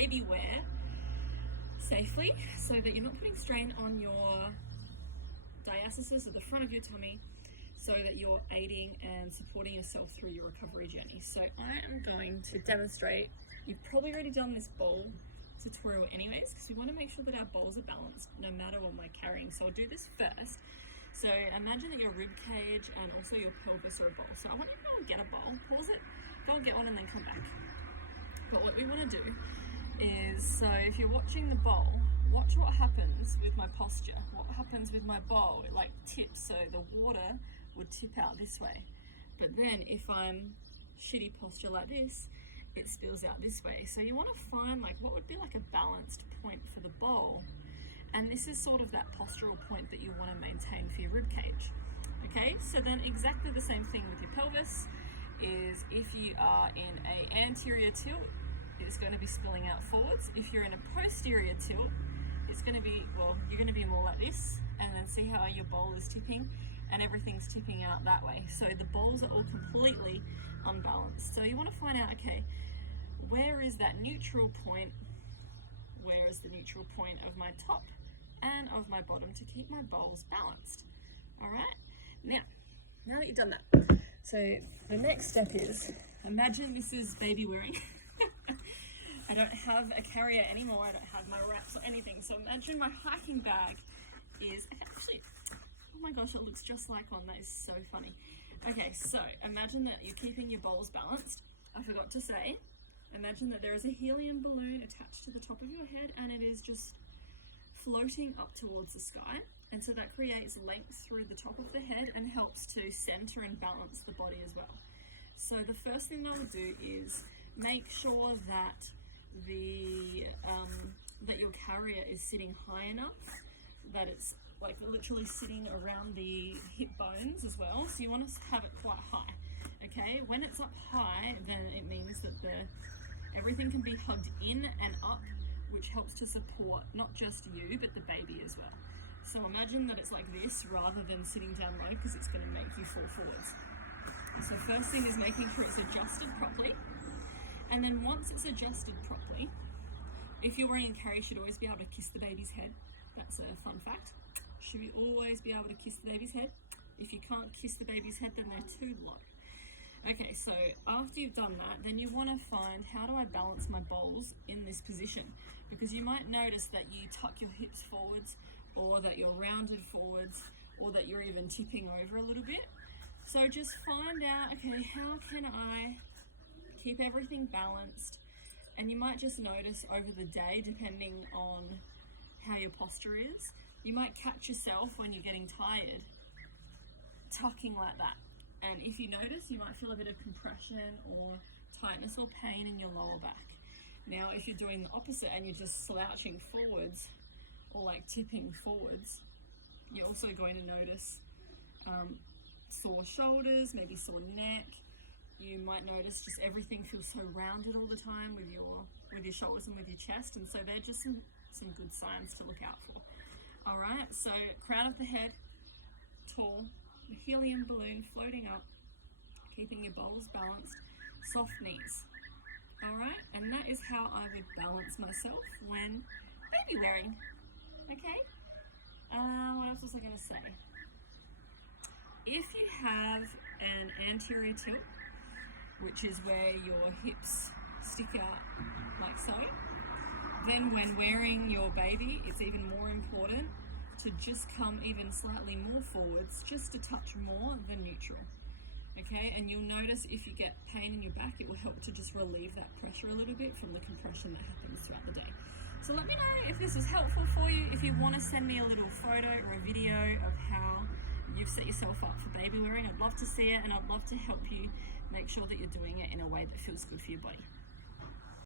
baby wear safely so that you're not putting strain on your diastasis at the front of your tummy, so that you're aiding and supporting yourself through your recovery journey. So I am going to demonstrate. You've probably already done this bowl tutorial anyways, because we want to make sure that our bowls are balanced no matter what we're carrying. So I'll do this first. So imagine that your rib cage and also your pelvis are a bowl. So I want you to go and get a bowl, pause it, go and get one and then come back. But what we want to do is, so if you're watching the bowl, watch what happens with my posture. What happens with my bowl? It like tips, so the water would tip out this way. But then if I'm shitty posture like this, it spills out this way. So you want to find like what would be like a balanced point for the bowl. And this is sort of that postural point that you want to maintain for your rib cage. Okay, so then exactly the same thing with your pelvis is if you are in a anterior tilt, it's going to be spilling out forwards. If you're in a posterior tilt, it's going to be, well, you're going to be more like this, and then see how your bowl is tipping and everything's tipping out that way. So the bowls are all completely unbalanced. So you want to find out, okay, where is that neutral point? Where is the neutral point of my top and of my bottom to keep my bowls balanced? All right, now that you've done that, so the next step is, imagine this is baby wearing. I don't have a carrier anymore, I don't have my wraps or anything, so imagine my hiking bag is, actually, oh my gosh, it looks just like one. That is so funny. Okay, so imagine that you're keeping your bowls balanced. I forgot to say, imagine that there is a helium balloon attached to the top of your head and it is just floating up towards the sky, and so that creates length through the top of the head and helps to center and balance the body as well. So the first thing I would do is make sure that that your carrier is sitting high enough that it's like literally sitting around the hip bones as well. So you want to have it quite high. Okay, when it's up high, then it means that everything can be hugged in and up, which helps to support not just you but the baby as well. So imagine that it's like this rather than sitting down low, because it's going to make you fall forwards. So first thing is making sure it's adjusted properly. And then once it's adjusted properly, if you're wearing a carry, you should always be able to kiss the baby's head. That's a fun fact. Should we always be able to kiss the baby's head? If you can't kiss the baby's head, then they're too low. Okay, so after you've done that, then you want to find, how do I balance my bowls in this position? Because you might notice that you tuck your hips forwards, or that you're rounded forwards, or that you're even tipping over a little bit. So just find out, okay, how can I keep everything balanced? And you might just notice over the day, depending on how your posture is, you might catch yourself when you're getting tired tucking like that. And if you notice, you might feel a bit of compression or tightness or pain in your lower back. Now, if you're doing the opposite and you're just slouching forwards or like tipping forwards, you're also going to notice sore shoulders, maybe sore neck. You might notice just everything feels so rounded all the time with your shoulders and with your chest, and so they're just some good signs to look out for. All right, so crown of the head, tall, the helium balloon floating up, keeping your bowls balanced, soft knees. All right, and that is how I would balance myself when baby wearing. Okay, what else was I going to say? If you have an anterior tilt, which is where your hips stick out like so, then when wearing your baby, it's even more important to just come even slightly more forwards, just a touch more than neutral. Okay, and you'll notice if you get pain in your back, it will help to just relieve that pressure a little bit from the compression that happens throughout the day. So let me know if this was helpful for you. If you want to send me a little photo or a video of how you've set yourself up for baby wearing, I'd love to see it, and I'd love to help you make sure that you're doing it in a way that feels good for your body.